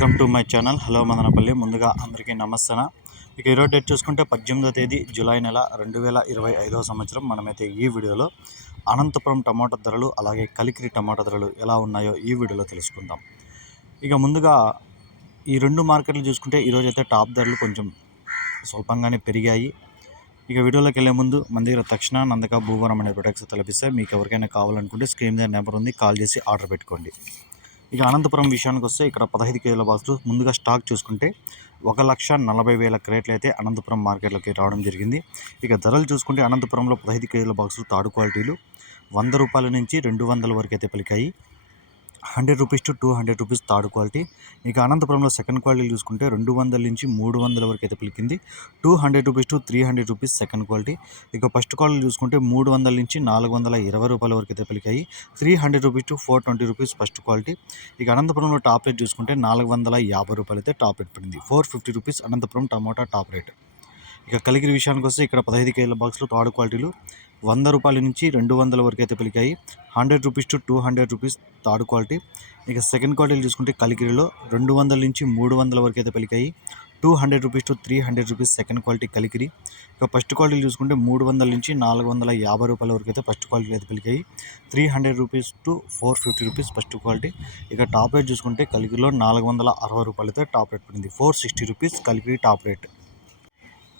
Welcome to my channel. Hello Madanapalle. ముందుగా అందరికీ నమస్తన? ఇక ఈరోజు డేట్ చూసుకుంటే పద్దెనిమిదో తేదీ జూలై నెల రెండు వేల ఇరవై ఐదవ సంవత్సరం. మనమైతే ఈ వీడియోలో అనంతపురం టమాటా ధరలు అలాగే కలికిరి టమాటా ధరలు ఎలా ఉన్నాయో ఈ వీడియోలో తెలుసుకుందాం. ఇక ముందుగా ఈ రెండు మార్కెట్లు చూసుకుంటే ఈరోజు అయితే టాప్ ధరలు కొంచెం స్వల్పంగానే పెరిగాయి. ఇక వీడియోలోకి వెళ్ళే ముందు మన దగ్గర తక్షణ నందక భూవరం అనే ప్రొడక్ట్స్ తలపిస్తే మీకు ఎవరికైనా కావాలనుకుంటే స్క్రీన్ మీద నెంబర్ ఉంది. కాల్ చేసి ఆర్డర్ పెట్టుకోండి. ఇక అనంతపురం విషయానికి వస్తే ఇక్కడ పదహైదు కేజీల బాక్సులు ముందుగా స్టాక్ చూసుకుంటే ఒక లక్ష నలభై వేల క్రేట్లు అయితే అనంతపురం మార్కెట్లోకి రావడం జరిగింది. ఇక ధరలు చూసుకుంటే అనంతపురంలో పదహైదు కేజీల బాక్సులు తాడు క్వాలిటీలు వంద రూపాయల నుంచి రెండు వందల వరకు అయితే పలికాయి. Hundred rupees to two hundred rupees third quality. ఇక అనంతపురంలో సెకండ్ క్వాలిటీ చూసుకుంటే రెండు వందల నుంచి మూడు వందల వరకు అయితే పిలికింది. Two hundred rupees to three hundred rupees second quality. ఇక ఫస్ట్ క్వాలిటీ చూసుకుంటే మూడు వందల నుంచి నాలుగు వందల ఇరవై రూపాయల వరకు అయితే పిలికాయి. Three hundred rupees to four twenty rupees first quality. ఇక అనంతపురంలో టాప్ రేట్ చూసుకుంటే నాలుగు వందల యాభై రూపాయలు అయితే టాప్ రేట్ పడింది. Four fifty rupees Anantapuram tomato top rate. ఇక కలిగిరి విషయానికి వస్తే ఇక్కడ పదహైదు కేజీల బాక్స్లో థర్డ్ క్వాలిటీలు. వంద రూపాయల నుంచి రెండు వందల వరకు అయితే పలికాయి. Hundred rupees to two hundred rupees third quality. ఇక సెకండ్ క్వాలిటీలు చూసుకుంటే కలికిరిలో రెండు వందల నుంచి మూడు వందల వరకు అయితే పెరిగాయి two hundred rupees to three hundred rupees second quality Kalikiri. ఇక ఫస్ట్ క్వాలిటీలు చూసుకుంటే మూడు వందల నుంచి నాలుగు వందల యాభై రూపాయల వరకు అయితే ఫస్ట్ క్వాలిటీ అయితే పెరిగాయి three hundred rupees to four fifty rupees first quality. ఇక టాప్ రేట్ చూసుకుంటే కలికిరిలో నాలుగు వందల అరవై రూపాయలతో టాప్ రేట్ పడింది. Four sixty rupees Kalikiri top rate.